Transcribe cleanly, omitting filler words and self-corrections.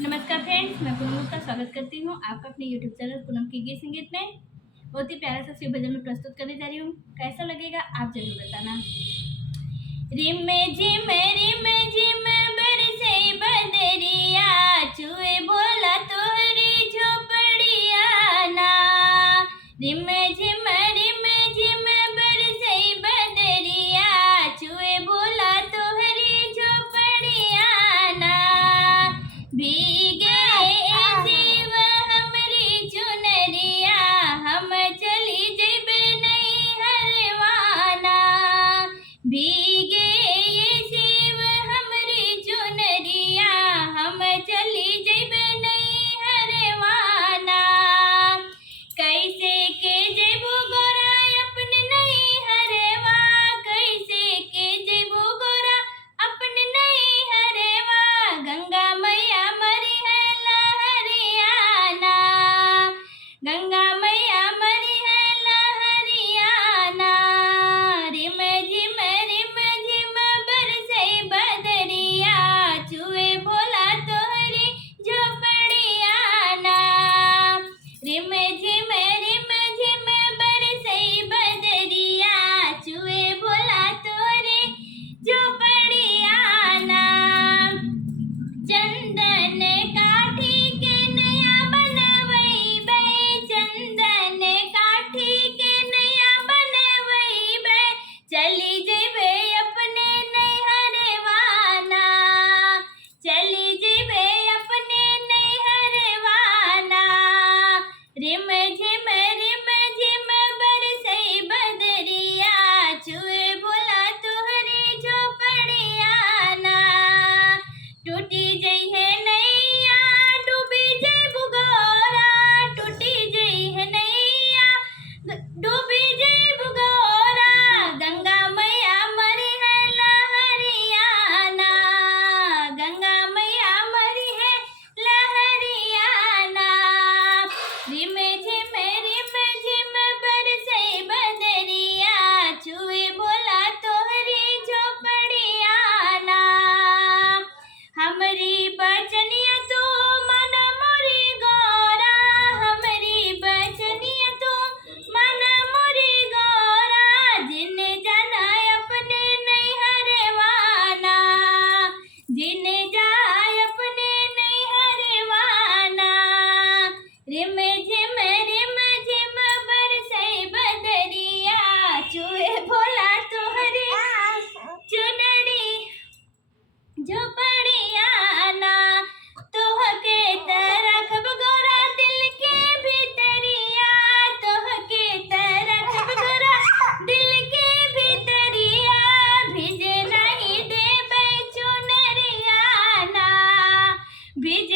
नमस्कार फ्रेंड्स, मैं पूनम का स्वागत करती हूँ आपका अपने यूट्यूब चैनल पूनम की गीत संगीत में। बहुत ही प्यारा सा शिव भजन में प्रस्तुत करने जा रही हूँ। कैसा लगेगा आप जरूर बताना। रिम झिम बरसे बदरिया, चुए बोला तोहरी झोपड़िया ना। रिम झिम बरसे बदरिया, चुए बोला तोहरी झोपड़िया ना। भीगे शिव हमरी चुनरिया, हम चली जइबे नहीं हरवाना। भीगे शिव हमरी चुनरिया, हम चली जइबे नहीं हरवाना। कैसे के जेबू गोरा अपने नहीं हरवा, कैसे के जेबू गोरा अपने नहीं हरवा। गंगा मैया मरी है लहरियाना, गंगा मैया मरी है लहरियाना। रिम झिम बरसे बदरिया, चुए भोला तोहरी झोपड़िया ना। रिम झिम बरसे बदरिया, चुए भोला तोहरी झोपड़िया ना। चंदन काठी के नया बनवैबे, चंदन काठी के नया बनवैबे। चली जइबे अपने नैहरवाना, चली जइबे अपने नैहरवाना। रिम झिम बरसे बदरिया, चुए भोला तोहरी झोपड़िया ना। टूटी जइहे नैया, डूबी जइबू गोरा, टूटी जइहे नैया, डूबी जइबू गोरा। गंगा मैया मरी है लहरियाना, गंगा मैया मरी है लहरियाना। रिम झिम बरसे बदरिया, चुए भोला तोहरी झोपड़िया ना। हमरी बचनिया तू मन मोरी गोरा, हमरी बचनिया तू मन मोरी गोरा। जिने जाना अपने नैहरवाना, जिने जाए अपने नैहरवाना। रिम झिम बरसे बदरिया, चुए भोला तोहरी चुनरी झोपड़िया ना। तोहके तरखब गोरा दिल के भीतरिया, तोहके तरखब गोरा दिल के भीतरिया। भिजे नहीं देबै चुनरिया ना, भिजे